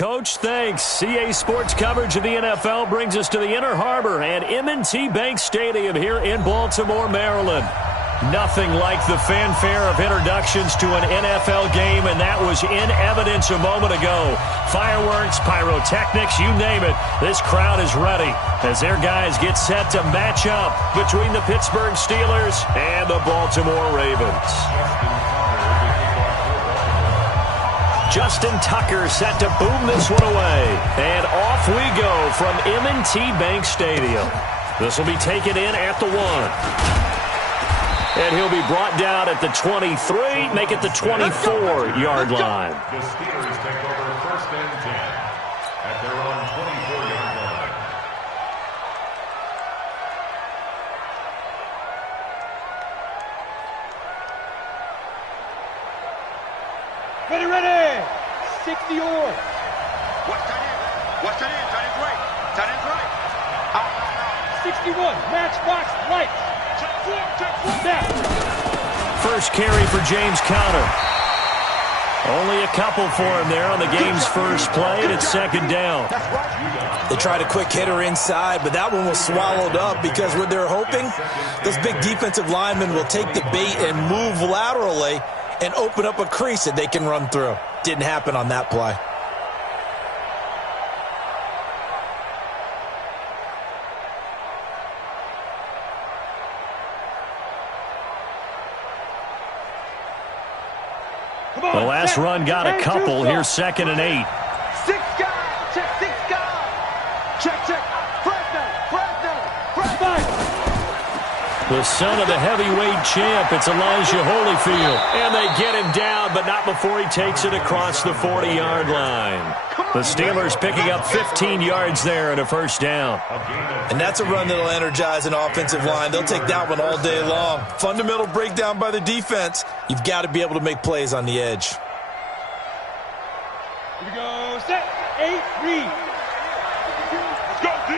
Coach. Thanks. CA Sports coverage of the NFL brings us to the Inner Harbor and M&T Bank Stadium here in Baltimore, Maryland. Nothing like the fanfare of introductions to an NFL game, and that was in evidence a moment ago. Fireworks, pyrotechnics, you name it. This crowd is ready as their guys get set to match up between the Pittsburgh Steelers and the Baltimore Ravens. Justin Tucker set to boom this one away. And off we go from M&T Bank Stadium. This will be taken in at the 1. And he'll be brought down at the 23, make it the 24-yard line. The Steelers take over 1st and 10 at their own 24-yard line. Ready. 60 or. Watch tight end. Watch tight end. Tight end's right. Tight end's right. Out. 61. Match box right. First carry for James Conner. Only a couple for him there on the game's first play, and it's 2nd down. They tried a quick hitter inside, but that one was swallowed up because what they're hoping, those big defensive linemen will take the bait and move laterally and open up a crease that they can run through. Didn't happen on that play. The last run got a couple. Here's 2nd and 8. 6 guys. Check 6 guys. Check. Fresno. The son of the heavyweight champ, it's Elijah Holyfield. And they get him down, but not before he takes it across the 40-yard line. The Steelers picking up 15 yards there and a 1st down. And that's a run that'll energize an offensive line. They'll take that one all day long. Fundamental breakdown by the defense. You've got to be able to make plays on the edge. Here we go. Set. 8, read. Let's go, D.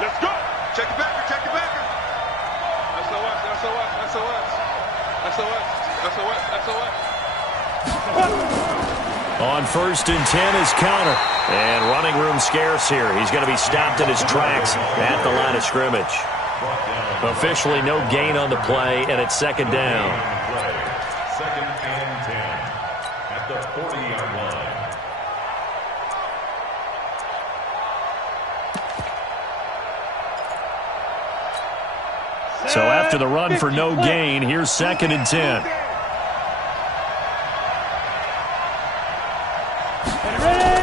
Let's go. Check it back. On 1st and 10 is Conner. And running room scarce here. He's going to be stopped in his tracks at the line of scrimmage. Officially no gain on the play, and it's 2nd down. 2nd and 10 at the 40-yard line. So after the run for no gain, here's 2nd and 10.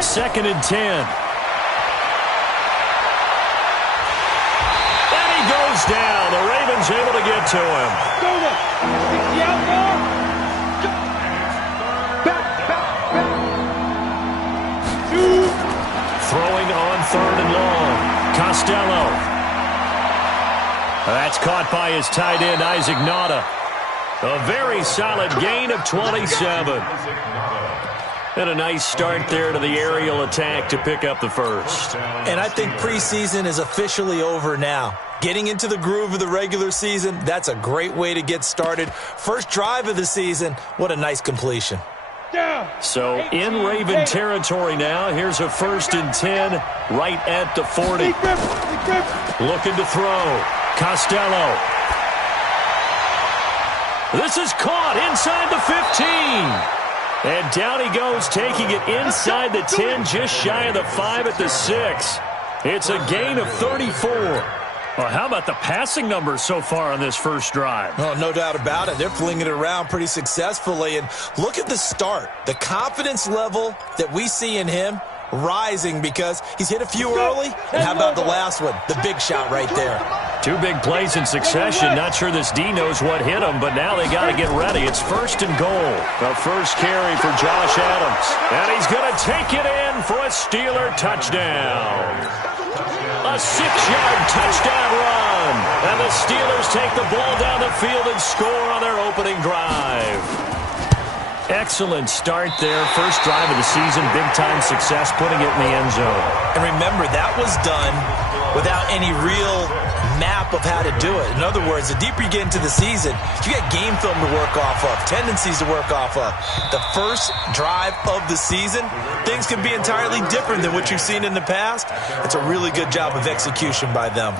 Second and 10. And he goes down. The Ravens able to get to him. Throwing on 3rd and long. Costello. That's caught by his tight end, Isaac Nauta. A very solid gain of 27. And a nice start there to the aerial attack to pick up the 1st. And I think preseason is officially over now. Getting into the groove of the regular season, that's a great way to get started. First drive of the season, what a nice completion. So in Raven territory now, here's a 1st and 10 right at the 40. Looking to throw. Costello. This is caught inside the 15. And down he goes, taking it inside the 10, just shy of the 5 at the 6. It's a gain of 34. Well, how about the passing numbers so far on this first drive? Oh, no doubt about it. They're flinging it around pretty successfully. And look at the start. The confidence level that we see in him rising because he's hit a few early. And how about the last one? The big shot right there. 2 big plays in succession. Not sure this D knows what hit him, but now they got to get ready. It's 1st and goal. The first carry for Josh Adams. And he's going to take it in for a Steeler touchdown. A 6-yard touchdown run. And the Steelers take the ball down the field and score on their opening drive. Excellent start there. First drive of the season. Big-time success putting it in the end zone. And remember, that was done without any real map of how to do it. In other words, the deeper you get into the season, you got game film to work off of, tendencies to work off of. The first drive of the season, things can be entirely different than what you've seen in the past. It's a really good job of execution by them.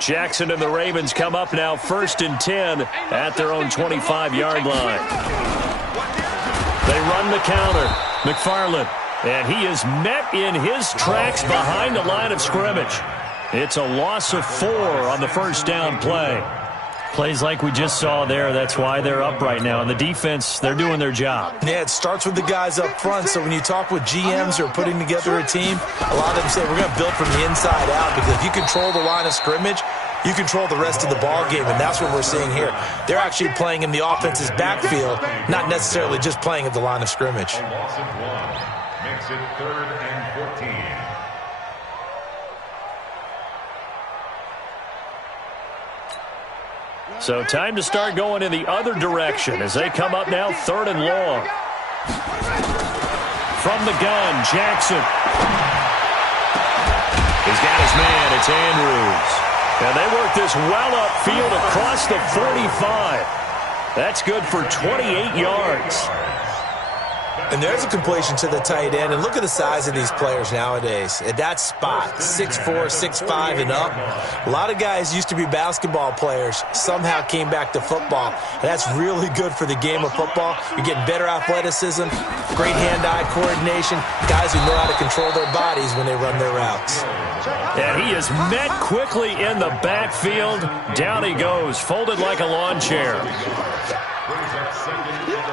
Jackson and the Ravens come up now 1st and 10 at their own 25-yard line. They run the counter. McFarland. And he is met in his tracks behind the line of scrimmage. It's a loss of 4 on the first down play. Plays like we just saw there. That's why they're up right now. And the defense, they're doing their job. Yeah, it starts with the guys up front. So when you talk with GMs who are putting together a team, a lot of them say we're going to build from the inside out, because if you control the line of scrimmage, you control the rest of the ball game, and that's what we're seeing here. They're actually playing in the offense's backfield, not necessarily just playing at the line of scrimmage. A loss of 1 makes it 3rd and 14. So time to start going in the other direction as they come up now 3rd and long. From the gun, Jackson. He's got his man. It's Andrews. And they work this well upfield across the 45. That's good for 28 yards. And there's a completion to the tight end. And look at the size of these players nowadays. At that spot, 6'4", 6'5", and up. A lot of guys used to be basketball players, somehow came back to football. And that's really good for the game of football. You're getting better athleticism, great hand-eye coordination, guys who know how to control their bodies when they run their routes. And he is met quickly in the backfield. Down he goes, folded like a lawn chair. Brings up 2nd and 11.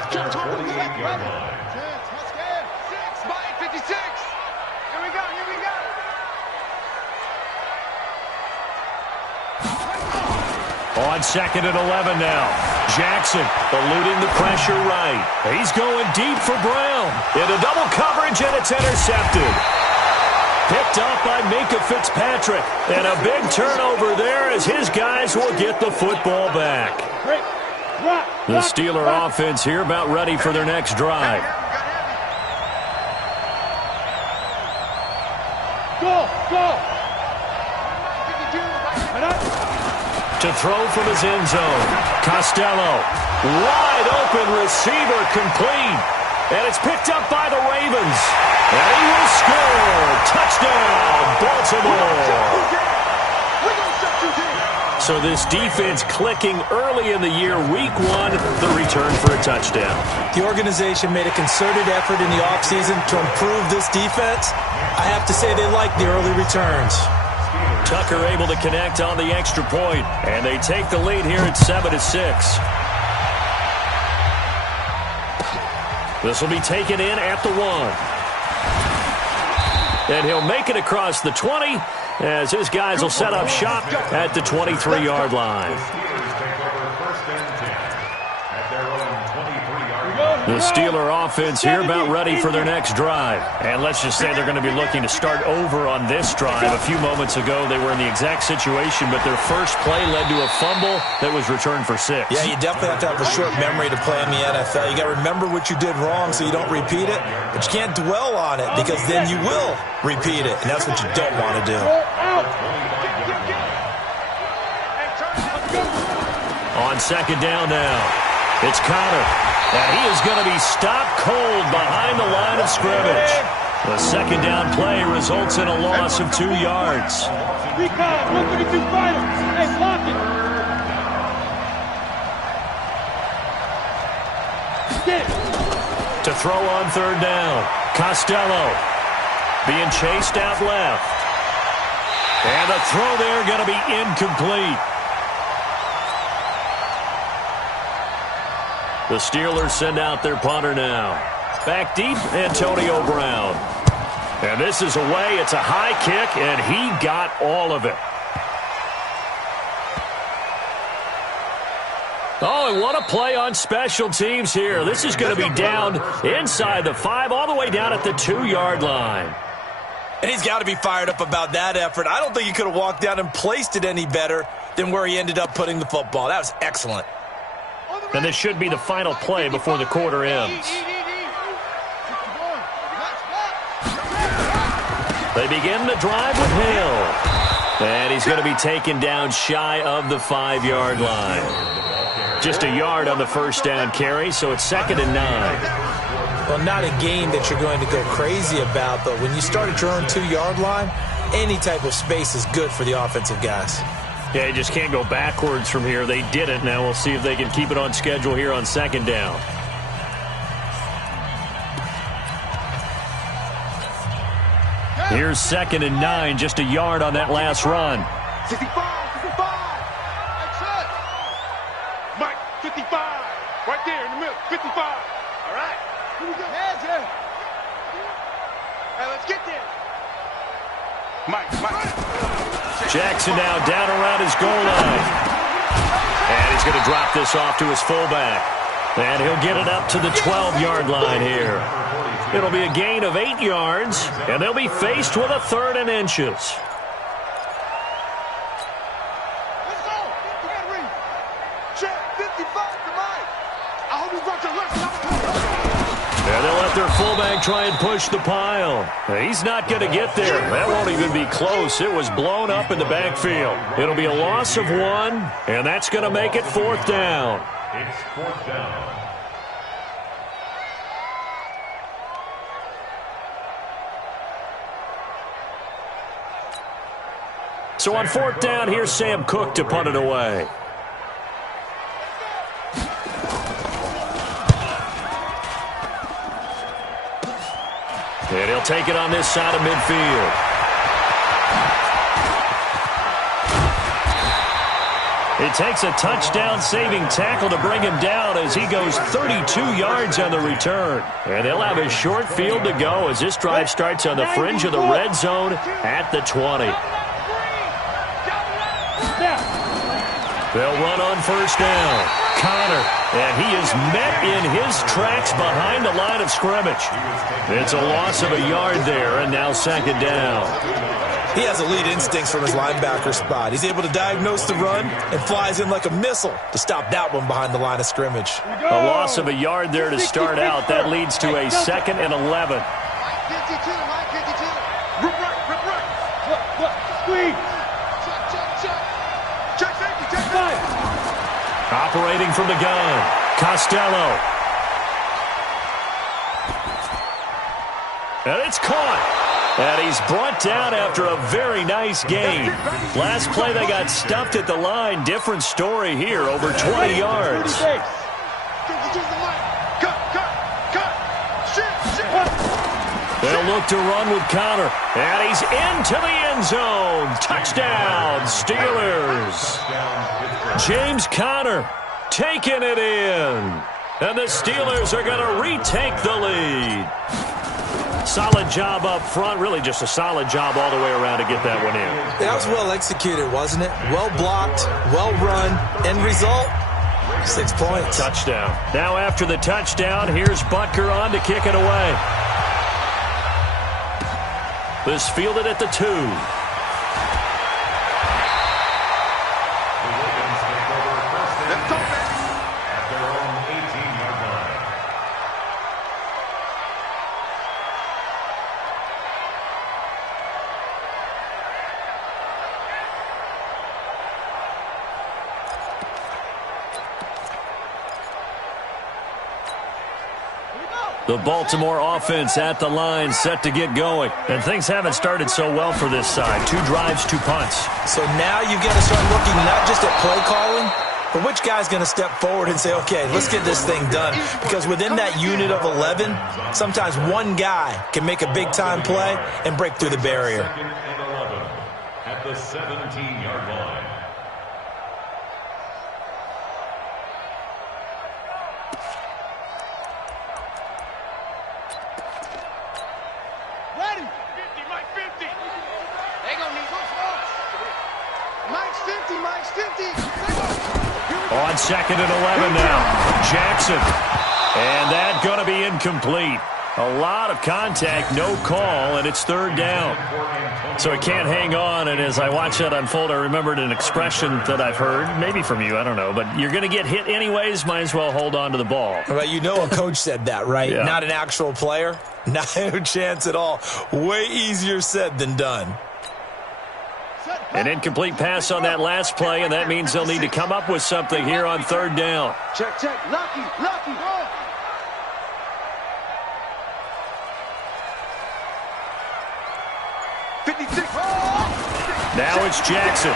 At their 48-yard line. On 2nd and 11 now. Jackson eluding the pressure right. He's going deep for Brown. Into double coverage, and it's intercepted. Picked up by Minkah Fitzpatrick. And a big turnover there as his guys will get the football back. The Steeler offense here about ready for their next drive. Go! To throw from his end zone. Costello. Wide open receiver, complete. And it's picked up by the Ravens. And he will score. Touchdown, Baltimore. So this defense clicking early in the year, week 1, the return for a touchdown. The organization made a concerted effort in the offseason to improve this defense. I have to say they like the early returns. Tucker able to connect on the extra point, and they take the lead here at 7-6. This will be taken in at the 1. And he'll make it across the 20 as his guys will set up shop at the 23-yard line. The Steeler offense here about ready for their next drive. And let's just say they're going to be looking to start over on this drive. A few moments ago, they were in the exact situation, but their first play led to a fumble that was returned for 6. Yeah, you definitely have to have a short memory to play in the NFL. You got to remember what you did wrong so you don't repeat it, but you can't dwell on it because then you will repeat it, and that's what you don't want to do. On 2nd down now, it's Connor. And he is going to be stopped cold behind the line of scrimmage. The 2nd down play results in a loss of 2 yards. Recon, 132 final. Hey, block it. Get it. To throw on 3rd down, Costello being chased out left. And the throw there going to be incomplete. The Steelers send out their punter now. Back deep, Antonio Brown. And this is away. It's a high kick, and he got all of it. Oh, and what a play on special teams here. This is going to be down inside the 5, all the way down at the 2-yard line. And he's got to be fired up about that effort. I don't think he could have walked down and placed it any better than where he ended up putting the football. That was excellent. And this should be the final play before the quarter ends. They begin to drive with Hill. And he's going to be taken down shy of the 5-yard line. Just a yard on the first down carry, so it's 2nd and 9. Well, not a game that you're going to go crazy about, but when you start at your own 2-yard line, any type of space is good for the offensive guys. Yeah, you just can't go backwards from here. They did it. Now we'll see if they can keep it on schedule here on 2nd down. Here's 2nd and 9, just a yard on that last run. 65, 65. That's it. Mike, 55. Right there in the middle, 55. All right. Here we go. Hands here. Hey, let's get there. Mike. Jackson now down around his goal line. And he's going to drop this off to his fullback. And he'll get it up to the 12-yard line here. It'll be a gain of 8 yards, and they'll be faced with a 3rd and inches. Let's go. Check 55 to Mike. I hope you brought your left. And they'll let their fullback try and push the pile. He's not going to get there. That won't even be close. It was blown up in the backfield. It'll be a loss of 1, and that's going to make it 4th down. It's 4th down. So on 4th down, here's Sam Cook to punt it away. And he'll take it on this side of midfield. It takes a touchdown-saving tackle to bring him down as he goes 32 yards on the return. And they'll have a short field to go as this drive starts on the fringe of the red zone at the 20. They'll run on 1st down. Connor, and he is met in his tracks behind the line of scrimmage. It's a loss of a yard there, and now 2nd down. He has elite instincts from his linebacker spot. He's able to diagnose the run and flies in like a missile to stop that one behind the line of scrimmage. A loss of a yard there to start out. That leads to a 2nd and 11. Mike 52, Mike 52. Rip right. Look, squeeze. Check safety, check safety. Operating from the gun, Costello. And it's caught. And he's brought down after a very nice gain. Last play they got stuffed at the line. Different story here, over 20 yards. Cut. Shit. They'll look to run with Connor. And he's into the end zone. Touchdown, Steelers. James Conner taking it in. And the Steelers are going to retake the lead. Solid job up front. Really just a solid job all the way around to get that one in. That was well executed, wasn't it? Well blocked, well run. End result, 6 points. Touchdown. Now after the touchdown, here's Butker on to kick it away. This fielded at the 2. At their own 18-yard line. The Baltimore offense at the line, set to get going. And things haven't started so well for this side. 2 drives, 2 punts. So now you've got to start looking not just at play calling, but which guy's going to step forward and say, okay, let's get this thing done. Because within that unit of 11, sometimes one guy can make a big-time play and break through the barrier. 2nd and 11 at the 17-yard line. Ready. 50, Mike 50. They gonna need Mike's 50, Mike's 50. On 2nd and 11 now. Jackson. And that going to be incomplete. A lot of contact, no call, and it's third down. So it can't hang on, and as I watch that unfold, I remembered an expression that I've heard, maybe from you, I don't know, but you're going to get hit anyways, might as well hold on to the ball. Well, you know a coach said that, right? Yeah. Not an actual player? No chance at all. Way easier said than done. An incomplete pass on that last play, and that means they'll need to come up with something here on third down. Check, check. Lucky. Go. 56. Now it's Jackson.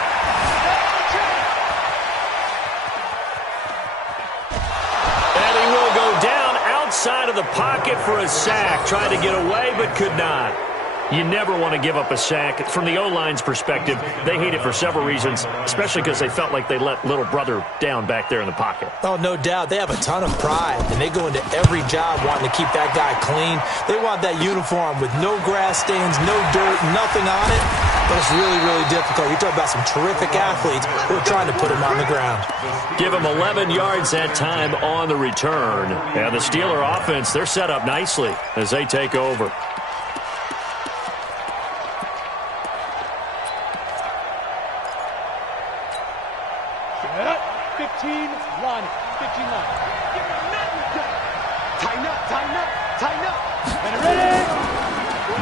And he will go down outside of the pocket for a sack. Tried to get away, but could not. You never want to give up a sack. From the O-line's perspective, they hate it for several reasons, especially because they felt like they let little brother down back there in the pocket. Oh, no doubt. They have a ton of pride, and they go into every job wanting to keep that guy clean. They want that uniform with no grass stains, no dirt, nothing on it. But it's really, really difficult. You're talking about some terrific athletes who are trying to put him on the ground. Give him 11 yards that time on the return. And the Steeler offense, they're set up nicely as they take over.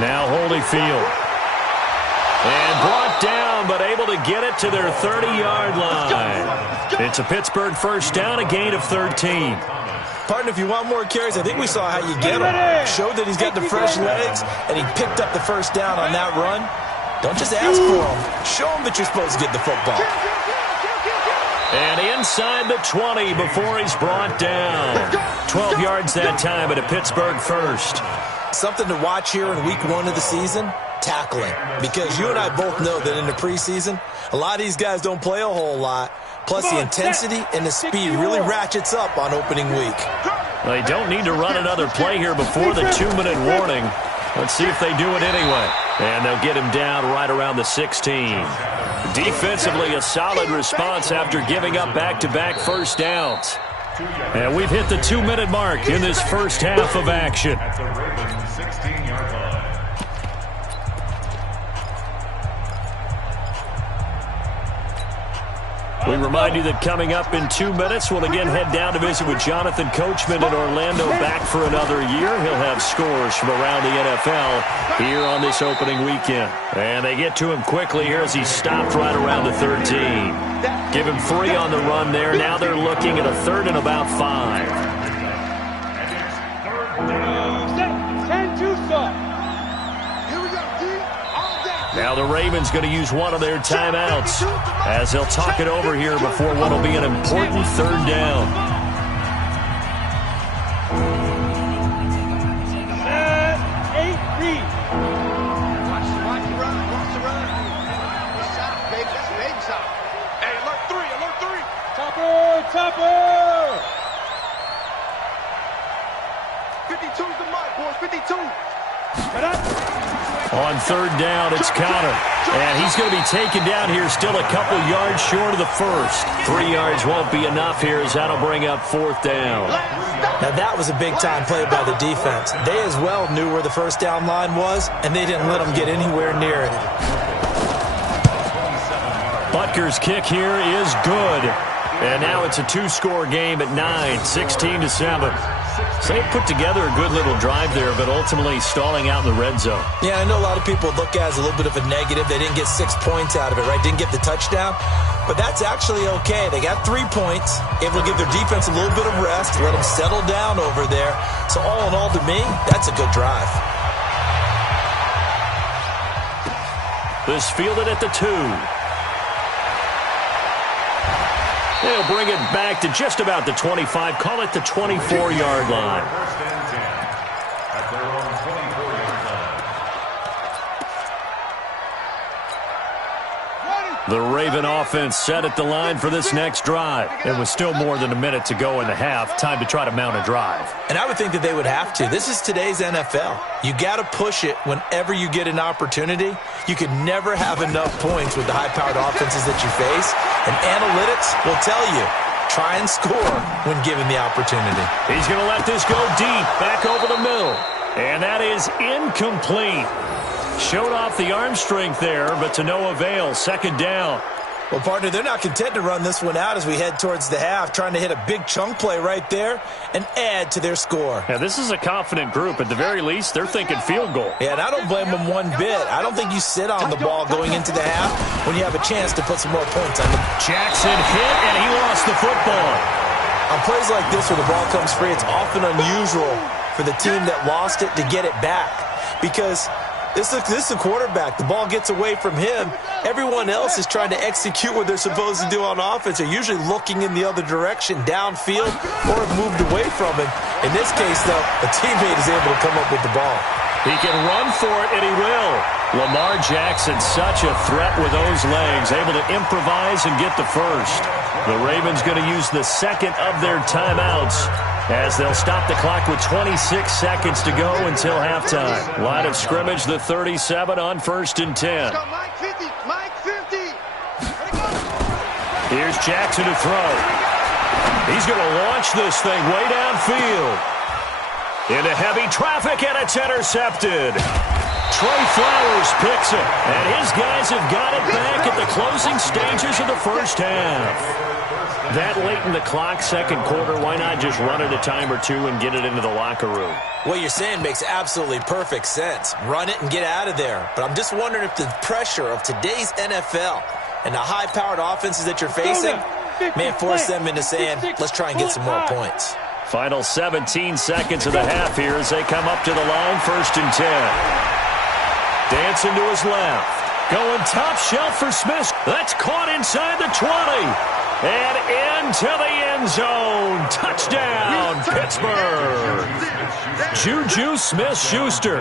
Now Holyfield. And brought down, but able to get it to their 30-yard line. It's a Pittsburgh first down, a gain of 13. Partner, if you want more carries, I think we saw how you get him. Showed that he's got the fresh legs, and he picked up the first down on that run. Don't just ask for him. Show him that you're supposed to get the football. And inside the 20 before he's brought down. 12 yards that time at a Pittsburgh first. Something to watch here in week 1 of the season, tackling. Because you and I both know that in the preseason, a lot of these guys don't play a whole lot. Plus the intensity and the speed really ratchets up on opening week. They don't need to run another play here before the 2-minute warning. Let's see if they do it anyway. And they'll get him down right around the 16. Defensively, a solid response after giving up back-to-back first downs. And we've hit the 2-minute mark in this first half of action. At the Ravens 16-yard line. We remind you that coming up in 2 minutes, we'll again head down to visit with Jonathan Coachman in Orlando, back for another year. He'll have scores from around the NFL here on this opening weekend. And they get to him quickly here as he stopped right around the 13. Give him 3 on the run there. Now they're looking at a 3rd and about 5. Now the Ravens going to use one of their timeouts as they'll talk it over here before what will be an important 3rd down. Watch the run. What's up, baby? That's a big shot. Hey, alert 3. Topper! 52's the mark, boys. 52. On 3rd down, it's Connor. And he's going to be taken down here still a couple yards short of the first. 3 yards won't be enough here as that'll bring up 4th down. Now that was a big-time play by the defense. They as well knew where the first down line was, and they didn't let them get anywhere near it. Butker's kick here is good. And now it's a 2-score game at 9, 16-7. So they put together a good little drive there, but ultimately stalling out in the red zone. Yeah, I know a lot of people look at it as a little bit of a negative. They didn't get 6 points out of it, right? Didn't get the touchdown. But that's actually okay. They got 3 points, able to give their defense a little bit of rest, let them settle down over there. So all in all, to me, that's a good drive. This fielded at the 2. They'll bring it back to just about the 25. Call it the 24-yard line. First and 10 at their own 24-yard line. The Raven offense set at the line for this next drive. It was still more than a minute to go in the half. Time to try to mount a drive. And I would think that they would have to. This is today's NFL. You got to push it whenever you get an opportunity. You can never have enough points with the high-powered offenses that you face. And analytics will tell you, try and score when given the opportunity. He's going to let this go deep, back over the middle. And that is incomplete. Showed off the arm strength there, but to no avail. Second down. Well, partner, they're not content to run this one out as we head towards the half, trying to hit a big chunk play right there and add to their score. Yeah, this is a confident group. At the very least, they're thinking field goal. Yeah, and I don't blame them one bit. I don't think you sit on the ball going into the half when you have a chance to put some more points on them. Jackson hit, and he lost the football. On plays like this where the ball comes free, it's often unusual for the team that lost it to get it back because this is a quarterback. The ball gets away from him. Everyone else is trying to execute what they're supposed to do on offense. They're usually looking in the other direction, downfield, or have moved away from him. In this case, though, a teammate is able to come up with the ball. He can run for it, and he will. Lamar Jackson, such a threat with those legs, able to improvise and get the first. The Ravens going to use the second of their timeouts as they'll stop the clock with 26 seconds to go until halftime. Line of scrimmage, the 37 on 1st and 10. Mike 50. Mike 50. Here's Jackson to throw. He's going to launch this thing way downfield. Into heavy traffic, and it's intercepted. Trey Flowers picks it, and his guys have got it back at the closing stages of the first half. That late in the clock, second quarter, why not just run it a time or two and get it into the locker room? What you're saying makes absolutely perfect sense. Run it and get out of there. But I'm just wondering if the pressure of today's NFL and the high-powered offenses that you're facing may force them into saying, let's try and get some more points. Final 17 seconds of the half here as they come up to the line, 1st and 10. Dancing to his left. Going top shelf for Smith. That's caught inside the 20. And into the end zone. Touchdown, Pittsburgh. Juju Smith-Schuster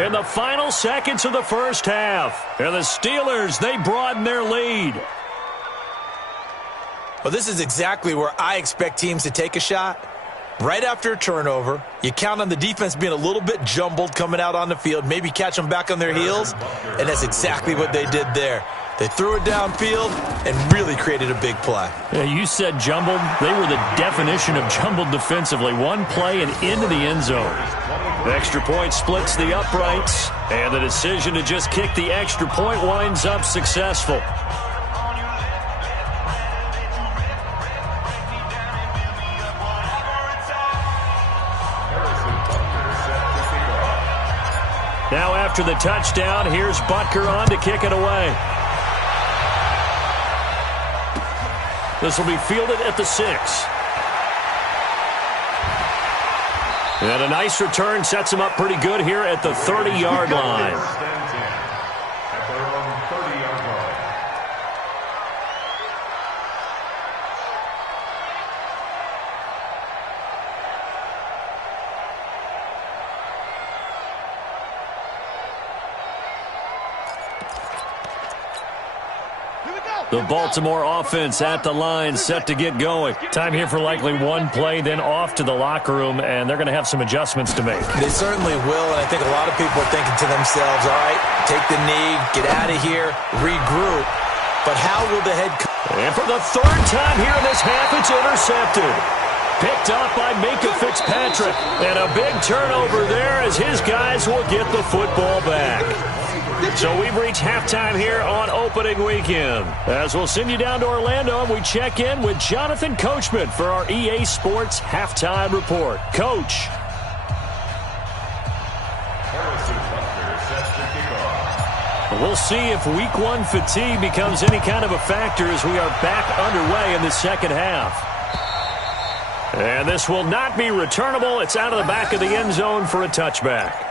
in the final seconds of the first half. And the Steelers, they broaden their lead. Well, this is exactly where I expect teams to take a shot. Right after a turnover, you count on the defense being a little bit jumbled coming out on the field, maybe catch them back on their heels, and that's exactly what they did there. They threw it downfield and really created a big play. Yeah, you said jumbled. They were the definition of jumbled defensively. One play and into the end zone. The extra point splits the uprights, and the decision to just kick the extra point winds up successful. Now after the touchdown, here's Butker on to kick it away. This will be fielded at the 6. And a nice return sets him up pretty good here at the 30-yard line. At their own 30-yard line. The Baltimore offense at the line, set to get going. Time here for likely one play, then off to the locker room, and they're going to have some adjustments to make. They certainly will, and I think a lot of people are thinking to themselves, all right, take the knee, get out of here, regroup. But how will the head coach? And for the third time here in this half, it's intercepted. Picked up by Minka Fitzpatrick. And a big turnover there as his guys will get the football back. So we've reached halftime here on opening weekend. As we'll send you down to Orlando, and we check in with Jonathan Coachman for our EA Sports Halftime Report. Coach. We'll see if week one fatigue becomes any kind of a factor as we are back underway in the second half. And this will not be returnable. It's out of the back of the end zone for a touchback.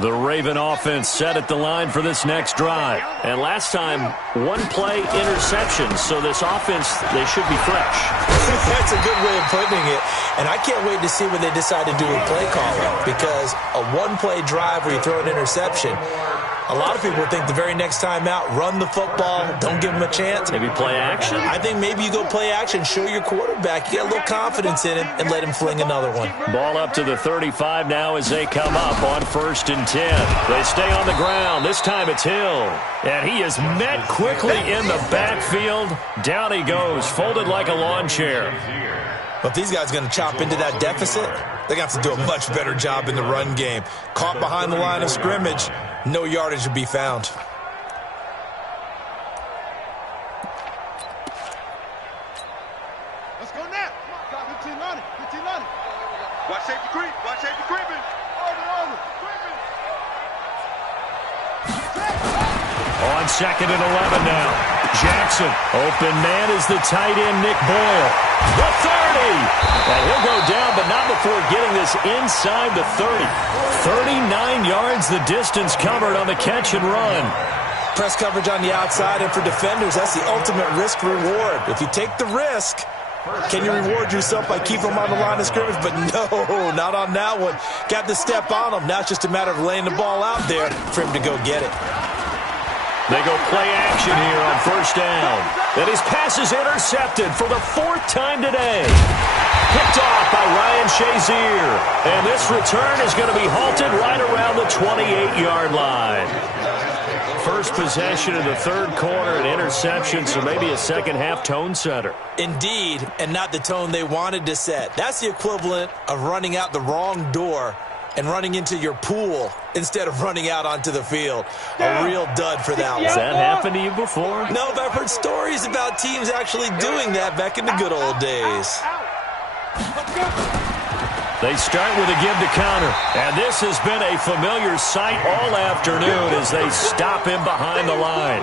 The Raven offense set at the line for this next drive. And last time, one play interception. So this offense, they should be fresh. That's a good way of putting it. And I can't wait to see what they decide to do with play calling. Because a one-play drive where you throw an interception, a lot of people think the very next time out, run the football, don't give them a chance. Maybe play action? I think maybe you go play action, show your quarterback, you get a little confidence in him, and let him fling another one. Ball up to the 35 now as they come up on 1st and 10. They stay on the ground. This time it's Hill. And he is met quickly in the backfield. Down he goes, folded like a lawn chair. But if these guys are going to chop into that deficit, they're going to have to do a much better job in the run game. Caught behind the line of scrimmage, no yardage to be found. Let's go now. 15 on it. 15 on it. Watch safety creep. Watch safety creeping. Over. Creeping. On 2nd and 11 now. Jackson. Open man is the tight end, Nick Boyle. The 30. And he'll go down, but not before getting this inside the 30. 39 yards the distance covered on the catch and run. Press coverage on the outside, and for defenders, that's the ultimate risk-reward. If you take the risk, can you reward yourself by keeping them on the line of scrimmage? But no, not on that one. Got to step on them. Now it's just a matter of laying the ball out there for him to go get it. They go play action here on 1st down. And his pass is intercepted for the 4th time today. Picked off by Ryan Shazier. And this return is going to be halted right around the 28-yard line. First possession of the 3rd quarter, an interception, so maybe a second-half tone setter. Indeed, and not the tone they wanted to set. That's the equivalent of running out the wrong door and running into your pool instead of running out onto the field. A real dud for that one. Has that happened to you before? No, but I've heard stories about teams actually doing that back in the good old days. They start with a give to counter. And this has been a familiar sight all afternoon as they stop him behind the line.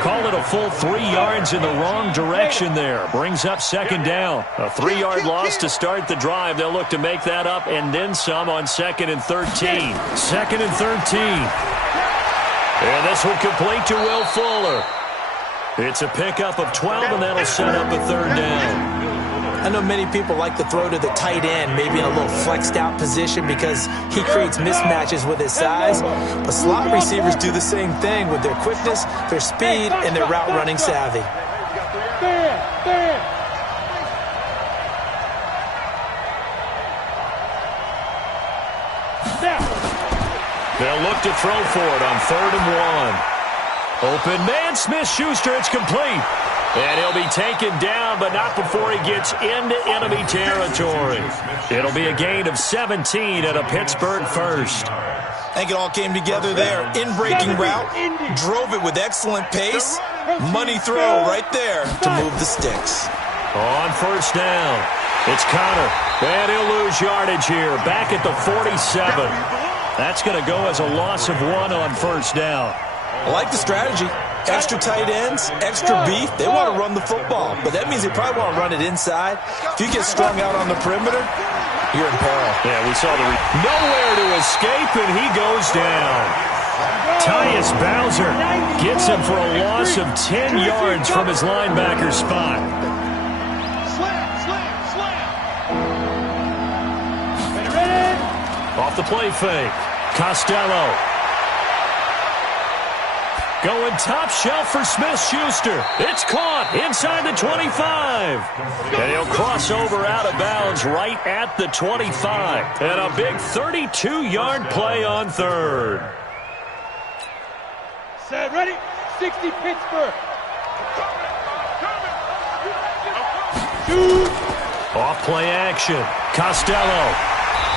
Call it a full 3 yards in the wrong direction there. Brings up 2nd down. A 3-yard loss to start the drive. They'll look to make that up and then some on 2nd and 13. 2nd and 13. And this will complete to Will Fuller. It's a pickup of 12, and that'll set up a 3rd down. I know many people like to throw to the tight end, maybe in a little flexed out position because he creates mismatches with his size. But slot receivers do the same thing with their quickness, their speed, and their route running savvy. They'll look to throw for it on 3rd and 1. Open man, Smith-Schuster, it's complete. And he'll be taken down, but not before he gets into enemy territory. It'll be a gain of 17 at a Pittsburgh 1st. I think it all came together there. In-breaking route, drove it with excellent pace. Money throw right there to move the sticks. On 1st down, it's Connor. And he'll lose yardage here, back at the 47. That's going to go as a loss of 1 on 1st down. I like the strategy. Extra tight ends, extra beef. They want to run the football, but that means they probably want to run it inside. If you get strung out on the perimeter, you're in peril. Yeah, we saw nowhere to escape, and he goes down. Tyus Bowser gets him for a loss of 10 yards from his linebacker spot. Off the play fake. Costello. Going top shelf for Smith-Schuster. It's caught inside the 25. And he'll cross over out of bounds right at the 25. And a big 32-yard play on 3rd. Set, ready? 60 Pittsburgh. Shoot. Off play action. Costello.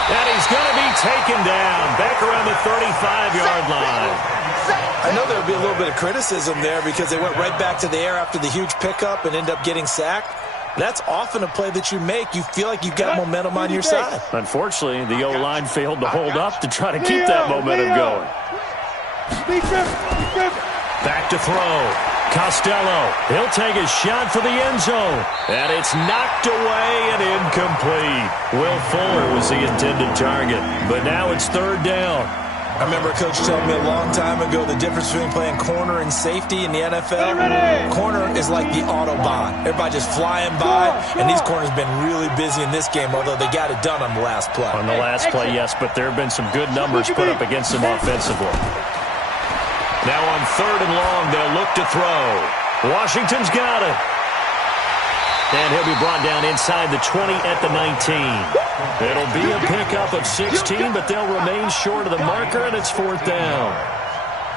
And he's going to be taken down back around the 35-yard line. I know there would be a little bit of criticism there because they went right back to the air after the huge pickup and end up getting sacked. That's often a play that you make. You feel like you've got momentum on your side. Unfortunately, the O-line failed to hold up to try to keep that momentum going. Back to throw. Costello. He'll take a shot for the end zone. And it's knocked away and incomplete. Will Fuller was the intended target. But now it's 3rd down. I remember a coach telling me a long time ago the difference between playing corner and safety in the NFL. Corner is like the Autobahn. Everybody just flying by, and these corners have been really busy in this game, although they got it done on the last play. On the last play, yes, but there have been some good numbers put up against them offensively. Now on 3rd and long, they'll look to throw. Washington's got it. And he'll be brought down inside the 20 at the 19. It'll be a pickup of 16, but they'll remain short of the marker, and it's 4th down.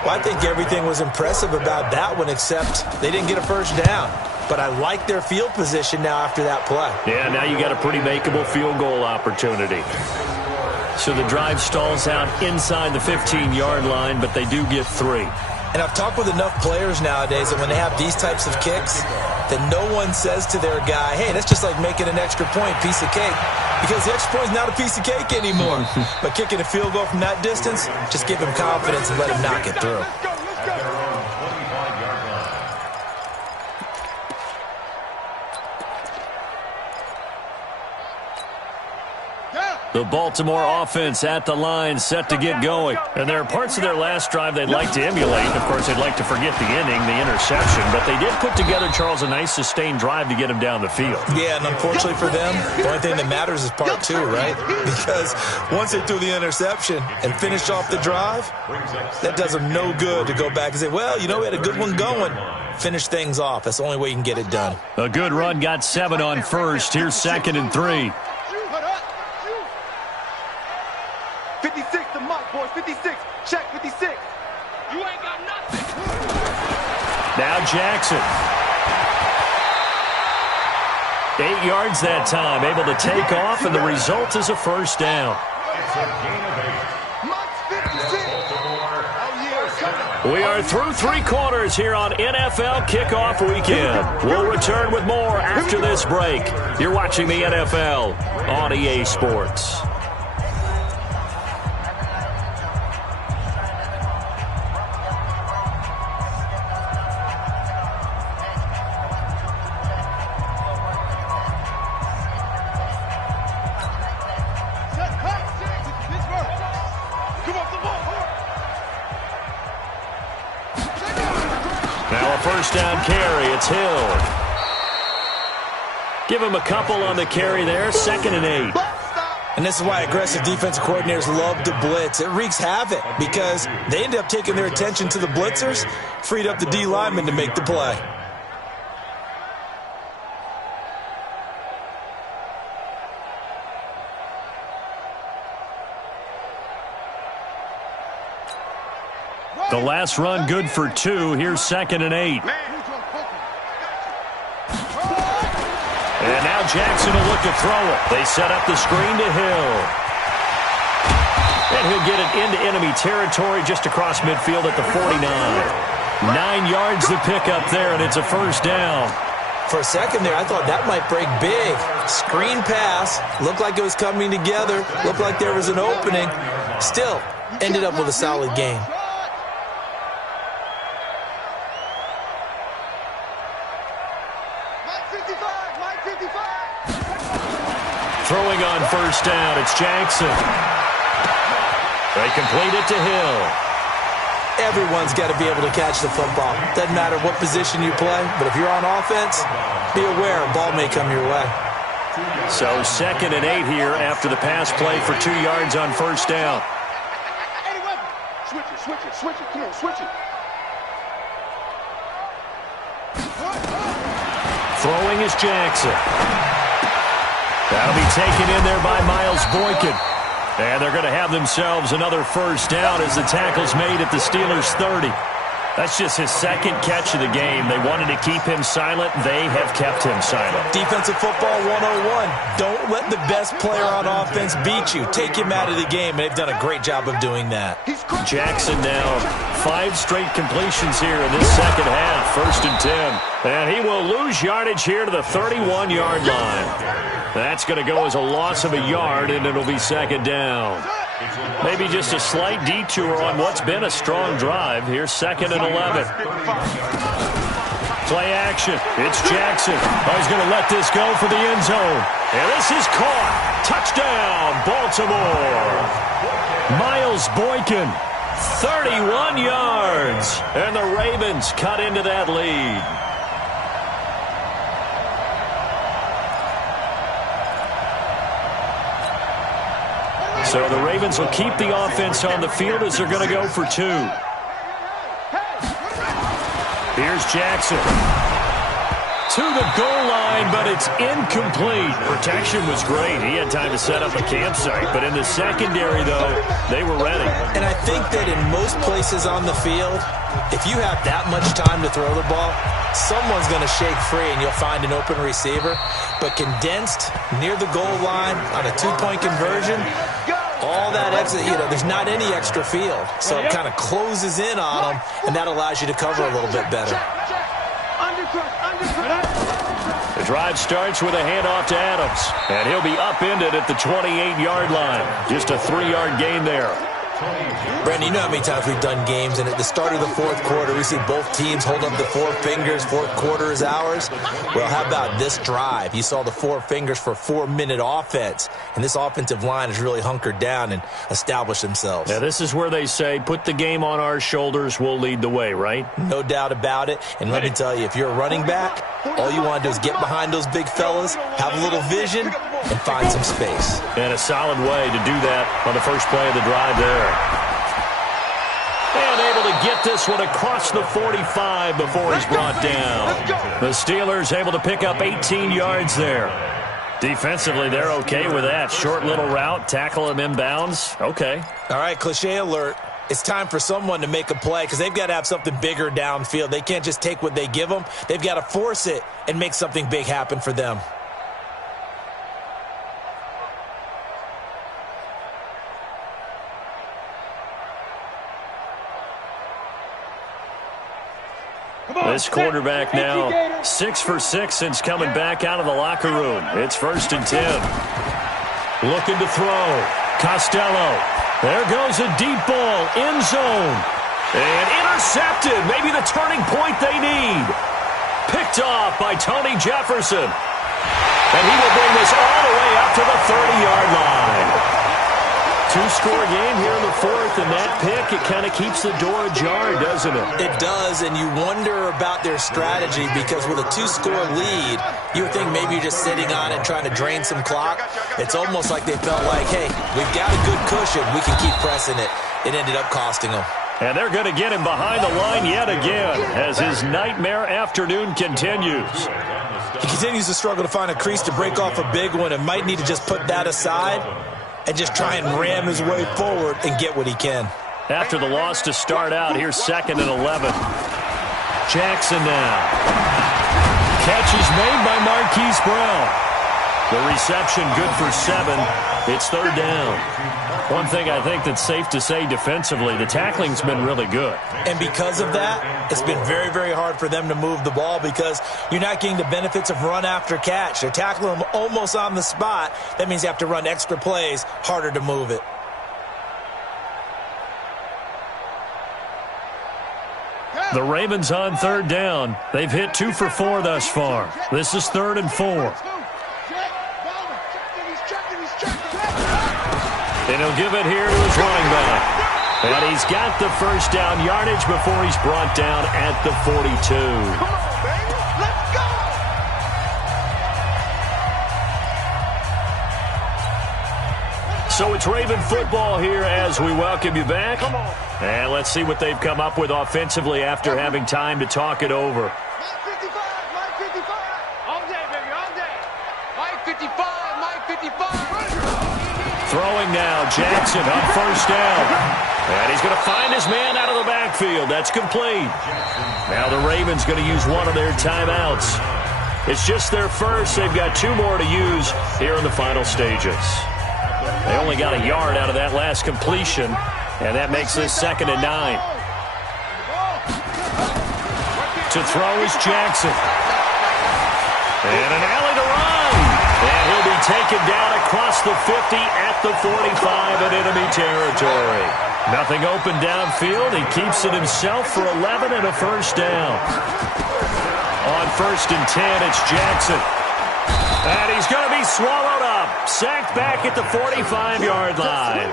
Well, I think everything was impressive about that one, except they didn't get a first down. But I like their field position now after that play. Yeah, now you got a pretty makeable field goal opportunity. So the drive stalls out inside the 15-yard line, but they do get 3. And I've talked with enough players nowadays that when they have these types of kicks, that no one says to their guy, hey, that's just like making an extra point, piece of cake. Because the extra point is not a piece of cake anymore. But kicking a field goal from that distance, just give him confidence and let him knock it through. The Baltimore offense at the line, set to get going. And there are parts of their last drive they'd like to emulate. Of course, they'd like to forget the inning, the interception. But they did put together, Charles, a nice sustained drive to get him down the field. Yeah, and unfortunately for them, the only thing that matters is part 2, right? Because once they threw the interception and finished off the drive, that does them no good to go back and say, well, you know, we had a good one going. Finish things off. That's the only way you can get it done. A good run got 7 on first. Here's 2nd and 3. 56 to Mike, boys. 56. Check 56. You ain't got nothing. Now Jackson. 8 yards that time, able to take off, and the result is a first down. It's a gain of 8. Mike's 56. We are through 3 quarters here on NFL Kickoff Weekend. We'll return with more after this break. You're watching the NFL on EA Sports. First down carry, it's Hill. Give him a couple on the carry there, 2nd and 8. And this is why aggressive defensive coordinators love to blitz. It wreaks havoc because they end up taking their attention to the blitzers, freed up the D lineman to make the play. The last run good for 2. Here's 2nd and 8. And now Jackson will look to throw it. They set up the screen to Hill. And he'll get it into enemy territory just across midfield at the 49. 9 yards to pick up there, and it's a first down. For a second there, I thought that might break big. Screen pass. Looked like it was coming together. Looked like there was an opening. Still, ended up with a solid game. Throwing on first down, it's Jackson. They complete it to Hill. Everyone's got to be able to catch the football. Doesn't matter what position you play, but if you're on offense, be aware a ball may come your way. So 2nd and 8 here after the pass play for 2 yards on first down. Switch it. Come on, switch it. Throwing is Jackson. That'll be taken in there by Miles Boykin. And they're going to have themselves another first down as the tackle's made at the Steelers' 30. That's just his 2nd catch of the game. They wanted to keep him silent. They have kept him silent. Defensive football 101. Don't let the best player on offense beat you. Take him out of the game, and they've done a great job of doing that. Jackson now 5 straight completions here in this second half. 1st and 10. And he will lose yardage here to the 31-yard line. That's going to go as a loss of a yard, and it'll be 2nd down. Maybe just a slight detour on what's been a strong drive. Here's 2nd and 11. Play action. It's Jackson. Oh, he's going to let this go for the end zone. And this is caught. Touchdown, Baltimore. Miles Boykin, 31 yards. And the Ravens cut into that lead. So the Ravens will keep the offense on the field as they're going to go for 2. Here's Jackson. To the goal line, but it's incomplete. Protection was great. He had time to set up a campsite. But in the secondary, though, they were ready. And I think that in most places on the field, if you have that much time to throw the ball, someone's going to shake free and you'll find an open receiver. But condensed near the goal line on a 2-point conversion, all that exit, there's not any extra field. So it kind of closes in on them, and that allows you to cover a little bit better. The drive starts with a handoff to Adams, and he'll be upended at the 28-yard line. Just a 3-yard gain there. Brandon, you know how many times we've done games, and at the start of the fourth quarter, we see both teams hold up the 4 fingers, fourth quarter is ours. Well, how about this drive? You saw the 4 fingers for 4-minute offense, and this offensive line has really hunkered down and established themselves. Now, this is where they say, put the game on our shoulders, we'll lead the way, right? No doubt about it, and let me tell you, if you're a running back, all you want to do is get behind those big fellas, have a little vision, and find some space. And a solid way to do that on the first play of the drive there. And able to get this one across the 45 before he's brought down. The Steelers able to pick up 18 yards there. Defensively, they're okay with that. Short little route, tackle him inbounds. Okay. All right, cliche alert. It's time for someone to make a play because they've got to have something bigger downfield. They can't just take what they give them. They've got to force it and make something big happen for them. This quarterback now 6 for 6 since coming back out of the locker room. It's 1st and 10. Looking to throw. Costello. There goes a deep ball. End zone. And intercepted. Maybe the turning point they need. Picked off by Tony Jefferson. And he will bring this all the way up to the 30-yard line. 2-score game here in the 4th, and that pick, it kind of keeps the door ajar, doesn't it? It does, and you wonder about their strategy because with a 2-score lead, you would think maybe you're just sitting on it trying to drain some clock. It's almost like they felt like, hey, we've got a good cushion. We can keep pressing it. It ended up costing them. And they're going to get him behind the line yet again as his nightmare afternoon continues. He continues to struggle to find a crease to break off a big one and might need to just put that aside and just try and ram his way forward and get what he can. After the loss to start out, here's 2nd and 11. Jackson now. Catch is made by Marquise Brown. The reception good for 7. It's 3rd down. One thing I think that's safe to say defensively, the tackling's been really good. And because of that, it's been very, very hard for them to move the ball because you're not getting the benefits of run after catch. They're tackling them almost on the spot. That means you have to run extra plays, harder to move it. The Ravens on 3rd down. They've hit 2 for 4 thus far. This is 3rd and 4. And he'll give it here to his running back. And he's got the first down yardage before he's brought down at the 42. Come on, baby. Let's go. So it's Raven football here as we welcome you back. And let's see what they've come up with offensively after having time to talk it over. Mike 55, Mike 55. All day, baby, all day. Mike 55, Mike 55. Throwing now, Jackson on 1st down. And he's going to find his man out of the backfield. That's complete. Now the Ravens going to use one of their timeouts. It's just their first. They've got 2 more to use here in the final stages. They only got a yard out of that last completion, and that makes this 2nd and 9. To throw is Jackson. And an alley to run. And he'll be taken down across the 50 at the 45 in enemy territory. Nothing open downfield. He keeps it himself for 11 and a 1st down. On 1st and 10, it's Jackson. And he's going to be swallowed up. Sacked back at the 45-yard line.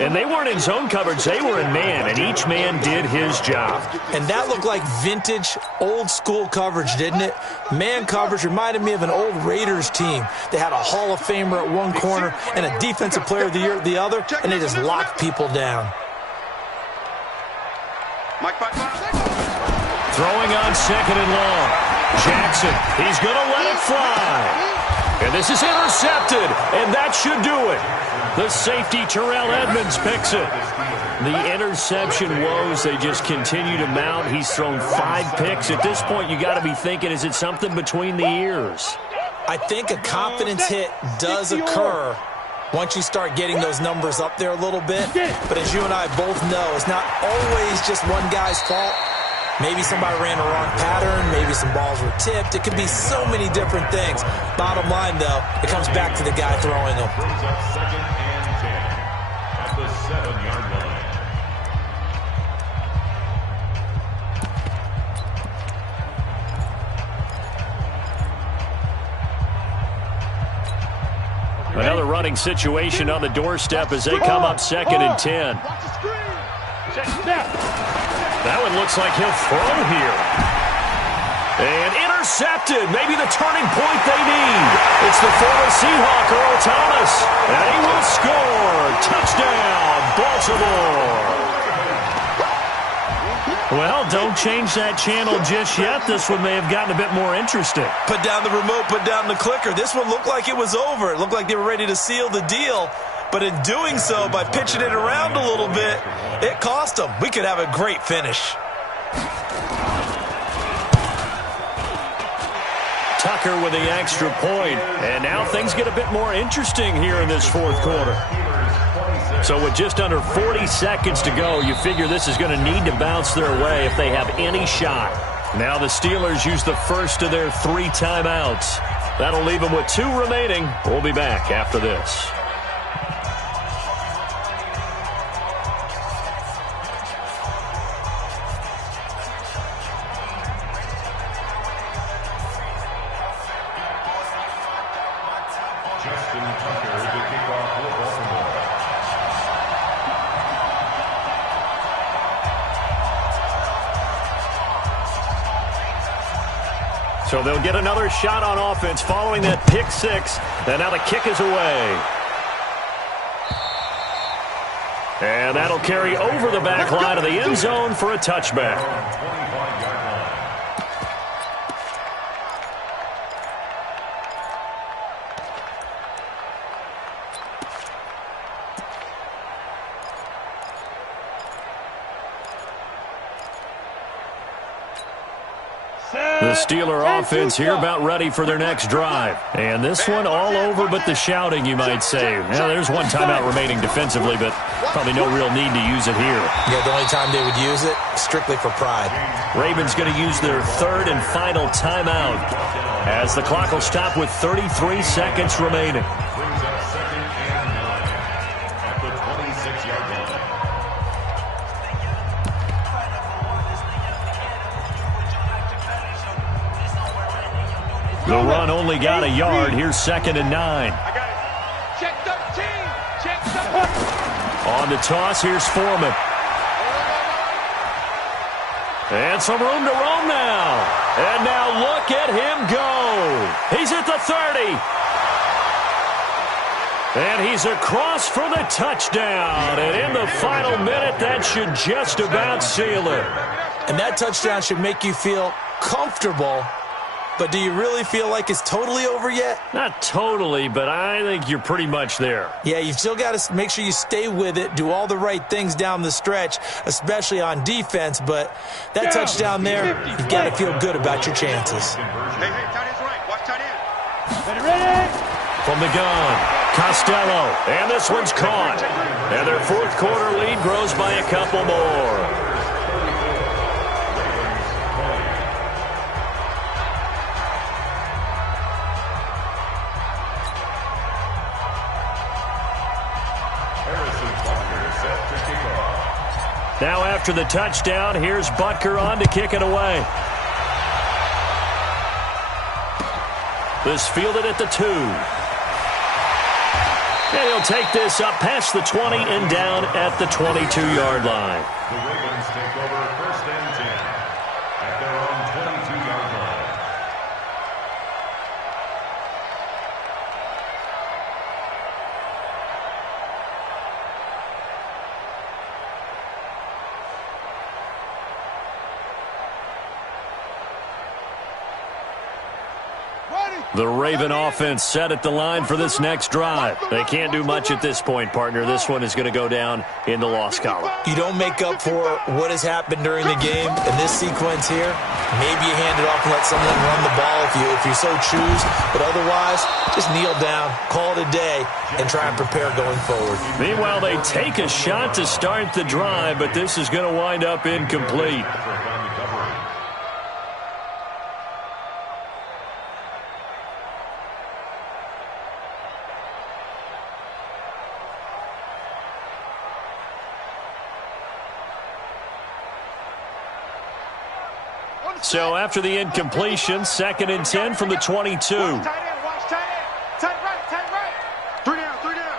And they weren't in zone coverage. They were in man, and each man did his job. And that looked like vintage, old-school coverage, didn't it? Man coverage reminded me of an old Raiders team. They had a Hall of Famer at one corner and a Defensive Player of the Year at the other, and they just locked people down. Throwing on 2nd and long. Jackson, he's going to let it fly. And this is intercepted, and that should do it. The safety, Terrell Edmonds, picks it. The interception woes, they just continue to mount. He's thrown 5 picks. At this point, you got to be thinking, is it something between the ears? I think a confidence hit does occur once you start getting those numbers up there a little bit. But as you and I both know, it's not always just one guy's fault. Maybe somebody ran a wrong pattern. Maybe some balls were tipped. It could be so many different things. Bottom line, though, it comes back to the guy throwing them. Brings up 2nd and 10 at the 7-yard line. Another running situation on the doorstep as they come up 2nd and 10. That one looks like he'll throw here. And intercepted. Maybe the turning point they need. It's the former Seahawk, Earl Thomas. And he will score. Touchdown, Baltimore. Well, don't change that channel just yet. This one may have gotten a bit more interesting. Put down the remote, put down the clicker. This one looked like it was over. It looked like they were ready to seal the deal. But in doing so, by pitching it around a little bit, it cost them. We could have a great finish. Tucker with the extra point. And now things get a bit more interesting here in this 4th quarter. So with just under 40 seconds to go, you figure this is going to need to bounce their way if they have any shot. Now the Steelers use the first of their 3 timeouts. That'll leave them with 2 remaining. We'll be back after this. So they'll get another shot on offense following that pick 6. And now the kick is away. And that'll carry over the back line of the end zone for a touchback. The Steeler offense here about ready for their next drive. And this one all over but the shouting, you might say. Now, there's 1 timeout remaining defensively, but probably no real need to use it here. Yeah, the only time they would use it, strictly for pride. Ravens going to use their 3rd and final timeout as the clock will stop with 33 seconds remaining. Brings up 2nd and 9 at the 26-yard line. The run only got a yard. Here's 2nd and 9. I got it. Check 13. Check 13. On the toss, here's Foreman. And some room to roam now. And now look at him go. He's at the 30. And he's across for the touchdown. And in the final minute, that should just about seal it. And that touchdown should make you feel comfortable. But do you really feel like it's totally over yet? Not totally, but I think you're pretty much there. Yeah, you've still got to make sure you stay with it, do all the right things down the stretch, especially on defense. But that touchdown there, you've got to feel good about your chances. Hey, tight end's right. Watch tight end. Ready? From the gun, Costello. And this one's caught. And their 4th quarter lead grows by a couple more. Now after the touchdown, here's Butker on to kick it away. This fielded at the 2. And he'll take this up past the 20 and down at the 22-yard line. The Ravens take over 1st and 10 at their own 22-yard line. The Raven offense set at the line for this next drive. They can't do much at this point, partner. This one is going to go down in the loss column. You don't make up for what has happened during the game in this sequence here. Maybe you hand it off and let someone run the ball if you so choose. But otherwise, just kneel down, call it a day, and try and prepare going forward. Meanwhile, they take a shot to start the drive, but this is going to wind up incomplete. So after the incompletion, 2nd and 10 from the 22. Tight end, watch tight end. Tight right. 3 down.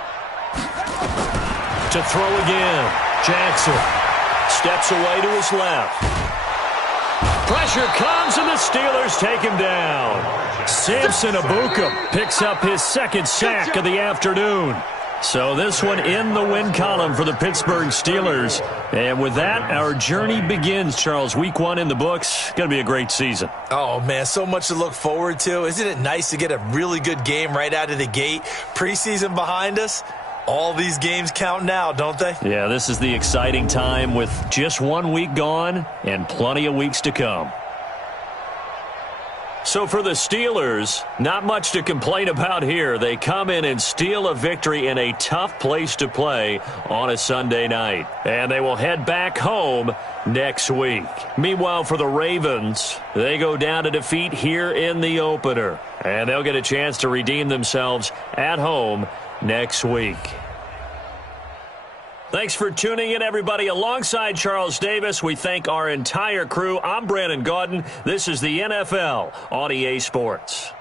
To throw again. Jackson steps away to his left. Pressure comes and the Steelers take him down. Samson Abuka picks up his 2nd sack of the afternoon. So this one in the win column for the Pittsburgh Steelers. And with that, our journey begins, Charles. Week 1 in the books. Going to be a great season. Oh, man, so much to look forward to. Isn't it nice to get a really good game right out of the gate? Preseason behind us. All these games count now, don't they? Yeah, this is the exciting time with just 1 week gone and plenty of weeks to come. So for the Steelers, not much to complain about here. They come in and steal a victory in a tough place to play on a Sunday night. And they will head back home next week. Meanwhile, for the Ravens, they go down to defeat here in the opener. And they'll get a chance to redeem themselves at home next week. Thanks for tuning in, everybody. Alongside Charles Davis, we thank our entire crew. I'm Brandon Gaudin. This is the NFL on EA Sports.